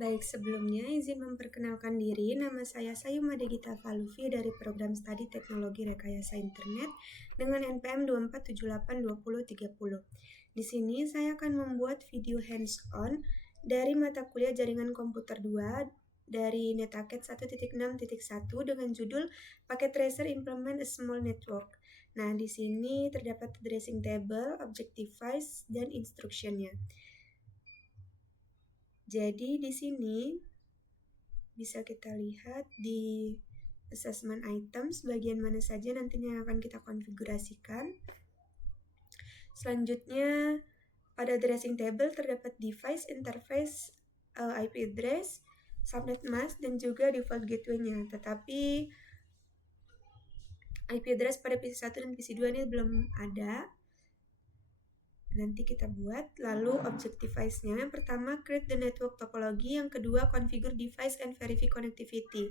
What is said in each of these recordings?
Baik, sebelumnya izin memperkenalkan diri. Nama saya Sayuma Degita Faluvi dari Program Studi Teknologi Rekayasa Internet dengan NPM 24782030. Di sini saya akan membuat video hands-on dari mata kuliah Jaringan Komputer 2 dari Netaket 1.6.1 dengan judul Packet Tracer Implement a Small Network. Nah, di sini terdapat addressing table, object device, dan instruction-nya. Jadi di sini bisa kita lihat di assessment items bagian mana saja nantinya akan kita konfigurasikan. Selanjutnya pada addressing table terdapat device, interface, IP address, subnet mask, dan juga default gateway-nya. Tetapi IP address pada PC1 dan PC2 ini belum ada. Nanti kita buat. Lalu object device-nya. Yang pertama, create the network topology. Yang kedua, configure device and verify connectivity.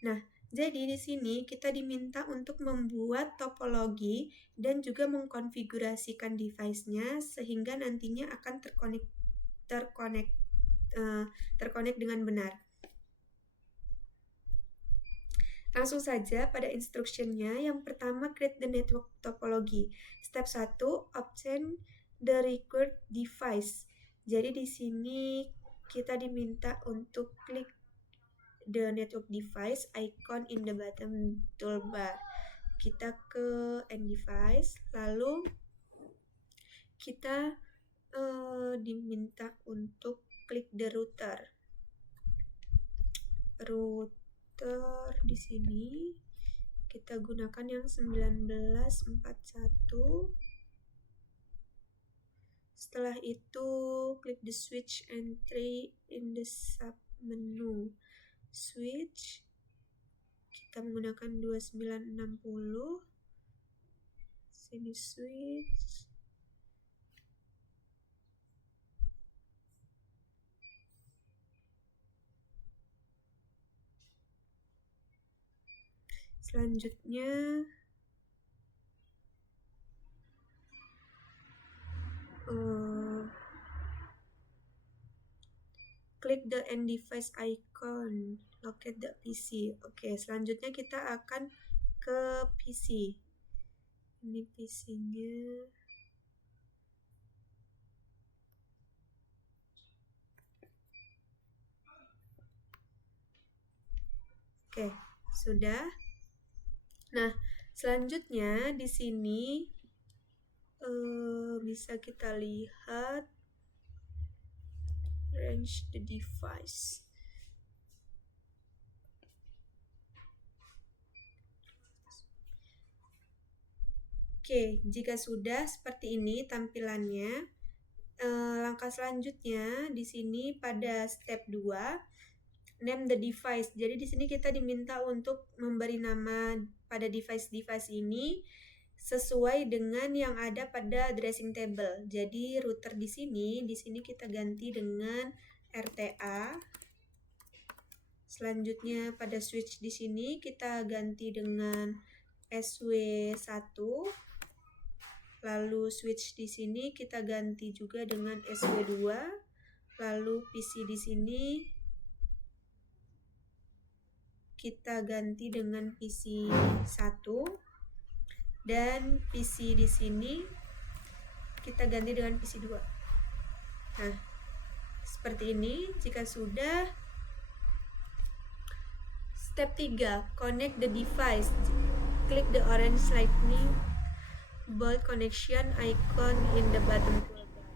Nah, jadi di sini kita diminta untuk membuat topologi dan juga mengkonfigurasikan device-nya sehingga nantinya akan terkonek dengan benar. Langsung saja pada instruction-nya. Yang pertama, create the network topology. Step 1, obtain the required device. Jadi di sini kita diminta untuk klik the network device icon in the bottom toolbar. Kita ke end device, lalu kita diminta untuk klik the router. Di sini kita gunakan yang 1941. Setelah itu klik the switch entry in the sub menu. Switch kita menggunakan 2960. Sini switch. Selanjutnya klik the end device icon, locate the PC. Oke, selanjutnya kita akan ke PC. Ini PC-nya. Oke, sudah. Nah, selanjutnya di sini bisa kita lihat range the device. Oke, jika sudah seperti ini tampilannya, langkah selanjutnya di sini pada step 2, name the device. Jadi di sini kita diminta untuk memberi nama pada device-device ini sesuai dengan yang ada pada addressing table. Jadi router di sini kita ganti dengan RTA. Selanjutnya pada switch di sini kita ganti dengan SW1. Lalu switch di sini kita ganti juga dengan SW2. Lalu PC di sini kita ganti dengan PC1 dan PC di sini kita ganti dengan PC2. Nah, seperti ini. Jika sudah, step 3, connect the device. Klik the orange lightning bolt connection icon in the bottom toolbar.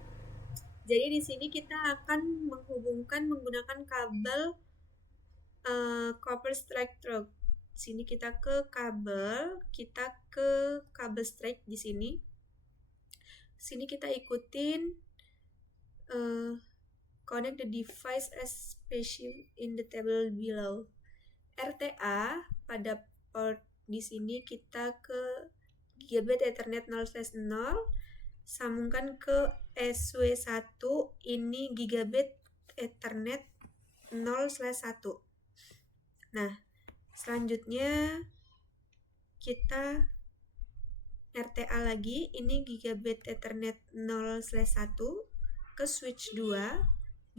Jadi di sini kita akan menghubungkan menggunakan kabel copper strike through. Sini kita ke kabel strike di sini. Sini kita ikutin connect the device as specified in the table below. RTA pada port di sini kita ke Gigabit Ethernet 0/0, sambungkan ke SW1, ini Gigabit Ethernet 0/1. Nah, selanjutnya kita RTA lagi, ini Gigabit Ethernet 0/1 ke switch 2,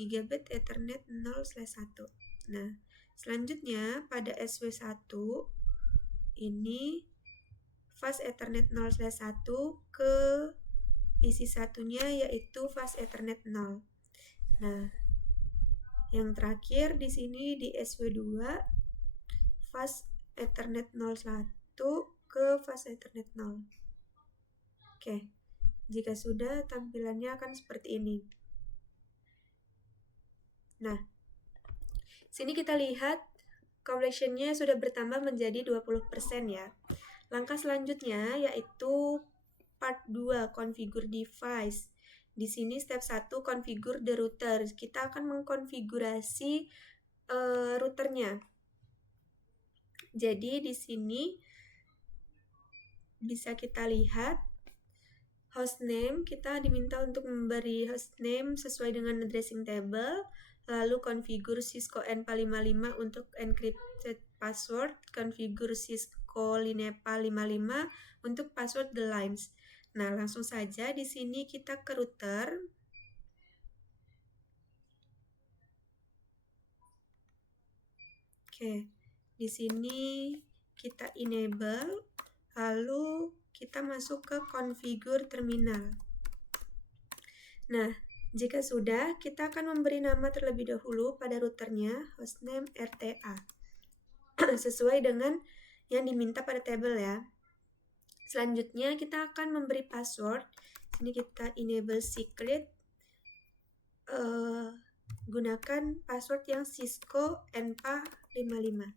Gigabit Ethernet 0/1. Nah, selanjutnya pada SW1 ini fast Ethernet 0/1 ke PC satunya yaitu fast Ethernet 0. Nah, yang terakhir di sini di SW2 fast Ethernet 01 ke fast Ethernet 0. Oke, jika sudah tampilannya akan seperti ini. Nah, sini kita lihat completion-nya sudah bertambah menjadi 20% ya. Langkah selanjutnya yaitu part 2, configure device. Di sini step 1, configure the router. Kita akan mengkonfigurasi routernya. Jadi di sini bisa kita lihat hostname, kita diminta untuk memberi hostname sesuai dengan addressing table, lalu configure Cisco N455 untuk encrypted password, configure Cisco Linepa 55 untuk password the lines. Nah, langsung saja di sini kita ke router. Oke, di sini kita enable, lalu kita masuk ke configure terminal. Nah, jika sudah, kita akan memberi nama terlebih dahulu pada routernya, hostname RTA. Sesuai dengan yang diminta pada tabel ya. Selanjutnya, kita akan memberi password. Sini kita enable secret. Gunakan password yang Cisco N455.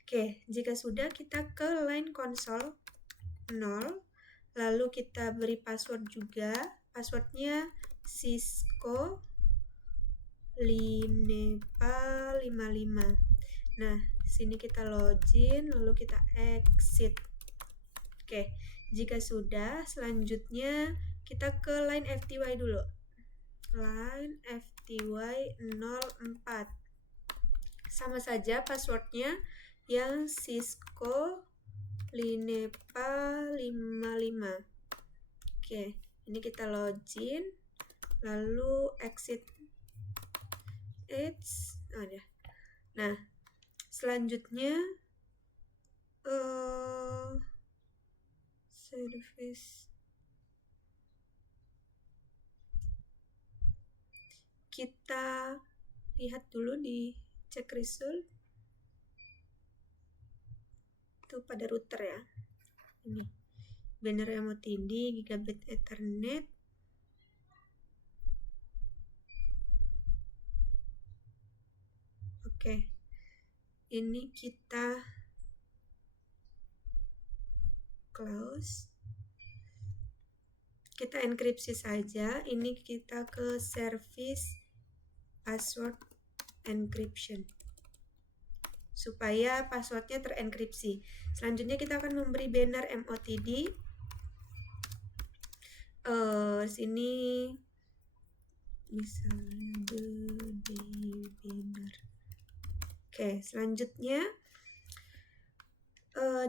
Oke, jika sudah, kita ke line console 0. Lalu kita beri password juga. Passwordnya Cisco Linepa 55. Nah, sini kita login, lalu kita exit. Oke, jika sudah, selanjutnya kita ke line FTY dulu. Line FTY 04. Sama saja passwordnya yang Cisco Linepa 55. Oke, ini kita login, lalu exit. Ada. Nah, selanjutnya service. Kita lihat dulu di check result. Itu pada router ya. Ini banner MOTD, Gigabit Ethernet. Oke. Ini kita close. Kita enkripsi saja. Ini kita ke service password encryption supaya passwordnya terenkripsi. Selanjutnya kita akan memberi banner MOTD. Sini misalnya the banner. Oke, selanjutnya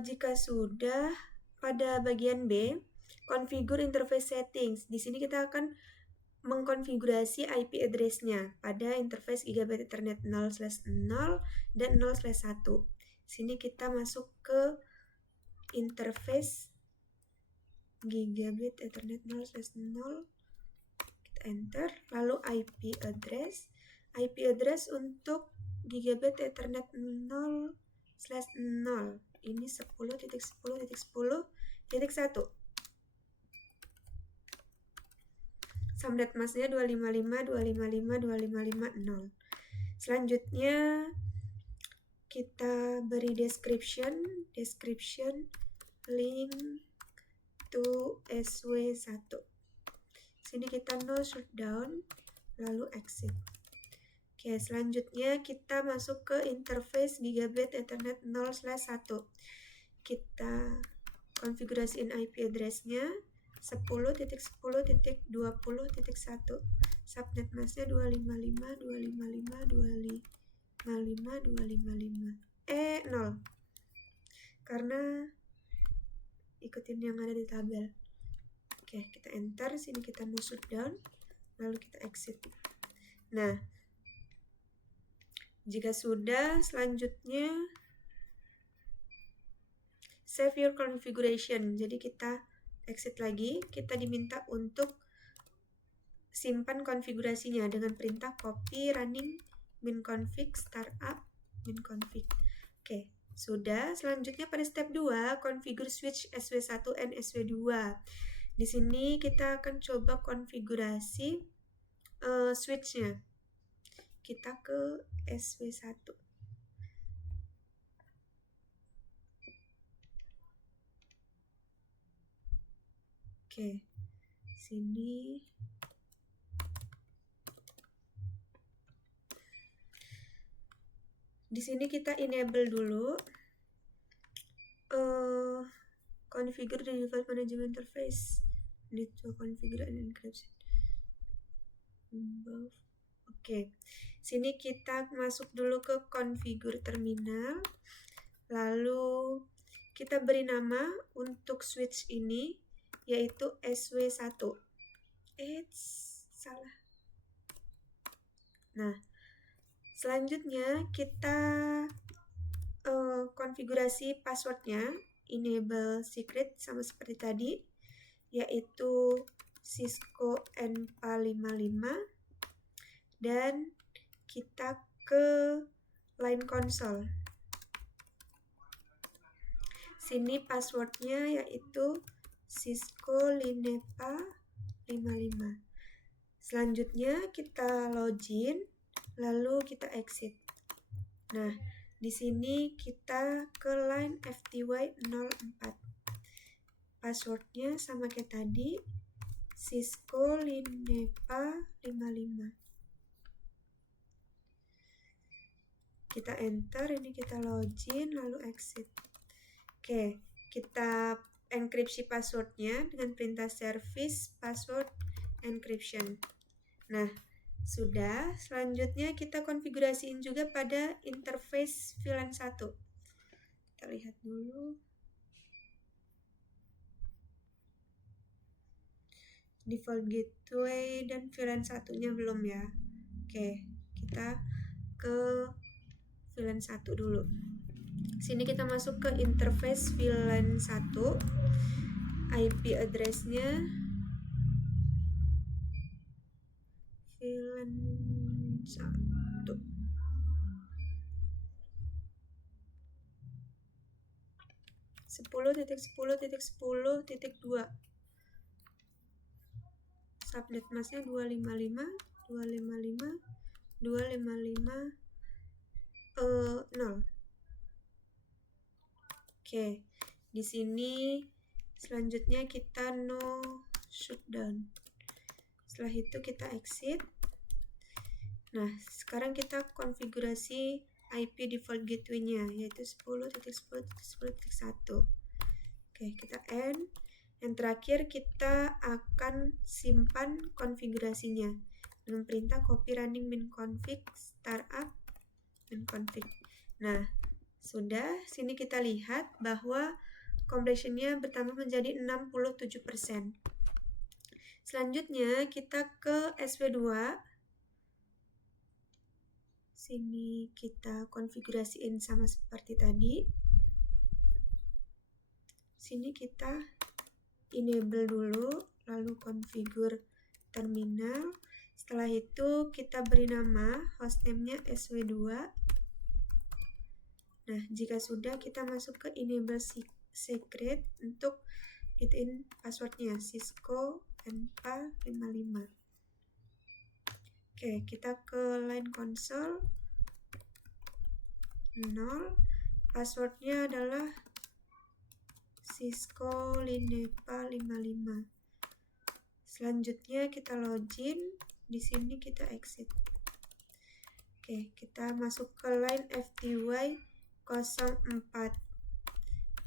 jika sudah, pada bagian B, configure interface settings. Di sini kita akan mengkonfigurasi IP address-nya pada interface Gigabit Ethernet 0/0 dan 0/1. Sini kita masuk ke interface Gigabit Ethernet 0/0. Kita enter, lalu IP address. IP address untuk Gigabit Ethernet 0/0. Ini 10.10.10.1. Subnet masknya 255.255.255.0. Selanjutnya kita beri description link to SW1. Sini kita no shutdown, lalu exit. Oke, selanjutnya kita masuk ke interface Gigabit Ethernet 0/1. Kita konfigurasiin IP address-nya 10.10.20.1. Subnet masknya 255.255.255.255. 0. Karena ikutin yang ada di tabel. Oke, kita enter, sini kita no shutdown, lalu kita exit. Nah, jika sudah, selanjutnya save your configuration. Jadi kita exit lagi, kita diminta untuk simpan konfigurasinya dengan perintah copy running minconfig startup minconfig. Oke, sudah. Selanjutnya pada step 2, configure switch SW1 and SW2. Di sini kita akan coba konfigurasi switchnya. Kita ke SW1. Oke, sini. Di sini kita enable dulu configure the device management interface. Need to configure and encryption. Oke, sini kita masuk dulu ke configure terminal. Lalu kita beri nama untuk switch ini yaitu SW1. Salah. Nah, selanjutnya kita konfigurasi passwordnya, enable secret sama seperti tadi, yaitu Cisco N455, dan kita ke line console. Sini passwordnya yaitu Cisco Linepa 55. Selanjutnya kita login, lalu kita exit. Nah, di sini kita ke line FTY 04. Passwordnya sama kayak tadi, Cisco Linepa 55. Kita enter, ini kita login, lalu exit. Oke, kita enkripsi passwordnya dengan perintah service password encryption. Nah, sudah. Selanjutnya kita konfigurasiin juga pada interface VLAN 1. Kita lihat dulu. Default gateway dan VLAN 1-nya belum ya. Oke, kita ke VLAN 1 dulu. Sini kita masuk ke interface VLAN 1. IP address-nya VLAN 1. (10.10.10.2). Subnet masknya 255 0. Oke, di sini selanjutnya kita no shutdown. Setelah itu kita exit. Nah, sekarang kita konfigurasi IP default gateway-nya yaitu 10.10.10.1. Oke, kita end. Yang terakhir kita akan simpan konfigurasinya dengan perintah copy running minconfig startup minconfig. Nah, sudah. Sini kita lihat bahwa completion-nya bertambah menjadi 67%. Selanjutnya kita ke SW2. Sini kita konfigurasiin sama seperti tadi. Sini kita enable dulu, lalu configure terminal. Setelah itu kita beri nama hostname-nya SW2. Nah, jika sudah kita masuk ke enable secret untuk gituin passwordnya Cisco N455. Oke, kita ke line console 0. Passwordnya adalah Cisco Linepa 55. Selanjutnya kita login, di sini kita exit. Oke, kita masuk ke line FTY 04.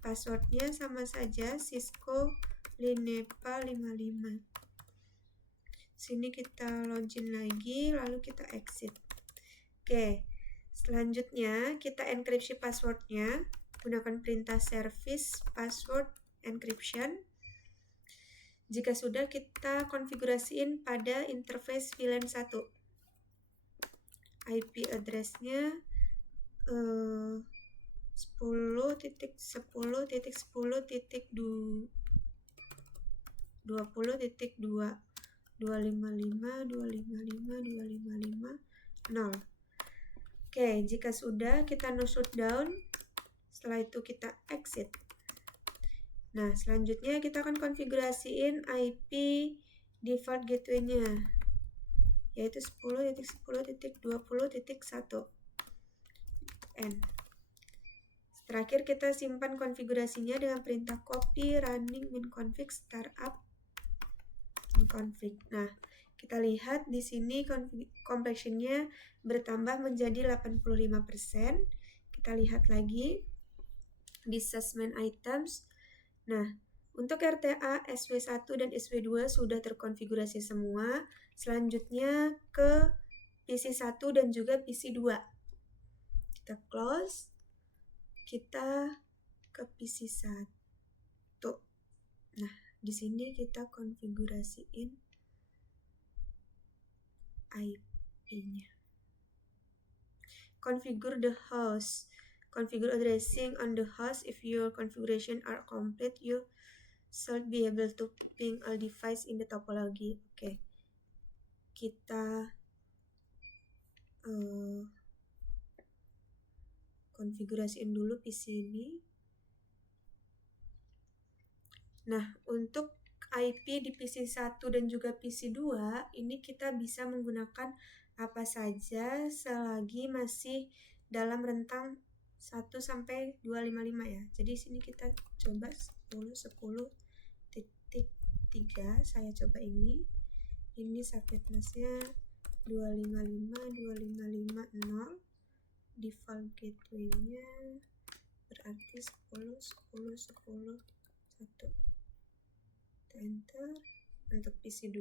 Passwordnya sama saja Cisco Linepa 55. Sini kita login lagi, lalu kita exit. Oke, selanjutnya kita enkripsi passwordnya gunakan perintah service password encryption. Jika sudah, kita konfigurasiin pada interface VLAN 1. IP address-nya 10.10.20.255.255.255.0. Oke, jika sudah kita no shutdown. Setelah itu kita exit. Nah, selanjutnya kita akan konfigurasiin IP default gateway-nya, yaitu 10.10.20.1. N. Terakhir kita simpan konfigurasinya dengan perintah copy running minconfig startup minconfig. Nah, kita lihat di sini compression-nya bertambah menjadi 85%. Kita lihat lagi di assessment items. Nah, untuk RTA, SW1 dan SW2 sudah terkonfigurasi semua. Selanjutnya ke PC1 dan juga PC2. Kita close. Kita ke PC1. Nah, di sini kita konfigurasiin IP-nya. Configure the host. Configure addressing on the host. If your configuration are complete, you should be able to ping all device in the topology. Oke. Kita konfigurasiin dulu PC ini. Nah, untuk IP di PC1 dan juga PC2, ini kita bisa menggunakan apa saja selagi masih dalam rentang 1 sampai 255 ya. Jadi sini kita coba 10.10.3. Saya coba ini. Ini socket mask-nya 255.255.0. Default gateway-nya berarti 10.10.10.1. Enter. Untuk PC2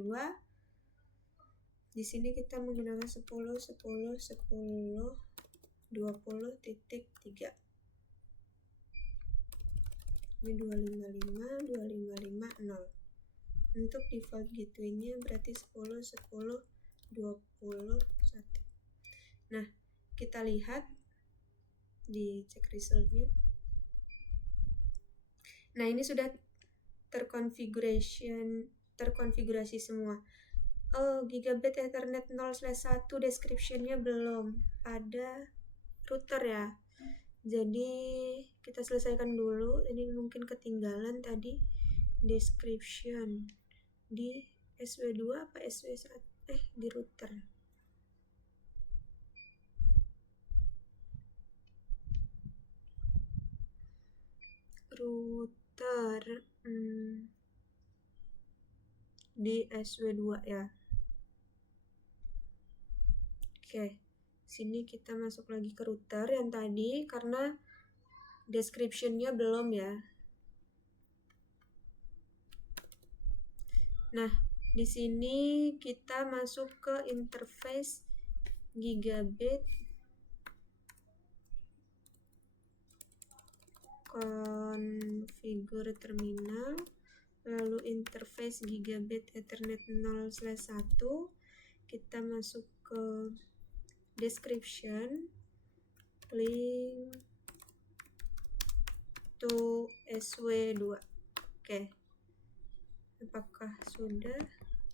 di sini kita menggunakan 10.10.10.20.3. Ini 255.255.0. Untuk default gateway-nya berarti 10.10.21. Nah, kita lihat di check result-nya. Nah, ini sudah terkonfigurasi semua. Gigabit Ethernet 0/1 description-nya belum ada router ya. Jadi kita selesaikan dulu. Ini mungkin ketinggalan tadi description di SW2 apa SW1 di router. Di SW2 ya. Oke, sini kita masuk lagi ke router yang tadi karena description-nya belum ya. Nah, di sini kita masuk ke interface gigabit configure terminal, lalu interface gigabit Ethernet 0/1. Kita masuk ke description, link to SW2. Oke. Apakah sudah?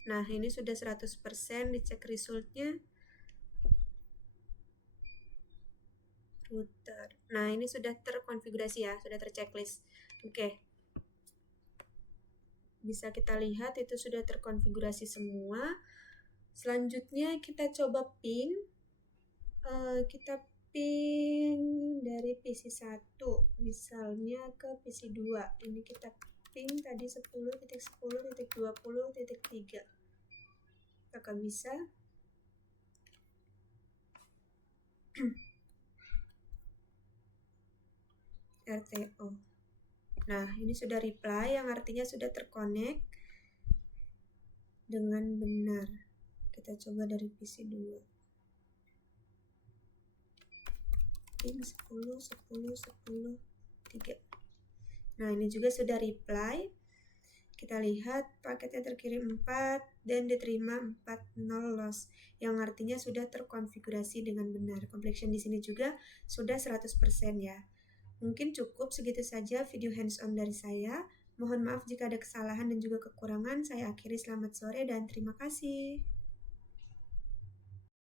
Nah, ini sudah 100%, dicek resultnya. Router. Nah, ini sudah terkonfigurasi ya, sudah terchecklist. Oke. Bisa kita lihat itu sudah terkonfigurasi semua. Selanjutnya kita coba ping. Kita ping dari PC1 misalnya ke PC2. Ini kita ping tadi 10.10.20.3. Apakah bisa? RTO. Nah, ini sudah reply yang artinya sudah terkonek dengan benar. Kita coba dari PC2. Ping 10.10.10.3. Nah, ini juga sudah reply. Kita lihat paketnya terkirim 4, dan diterima 40 loss, yang artinya sudah terkonfigurasi dengan benar. Completion di sini juga sudah 100% ya. Mungkin cukup segitu saja video hands-on dari saya. Mohon maaf jika ada kesalahan dan juga kekurangan. Saya akhiri, selamat sore dan terima kasih.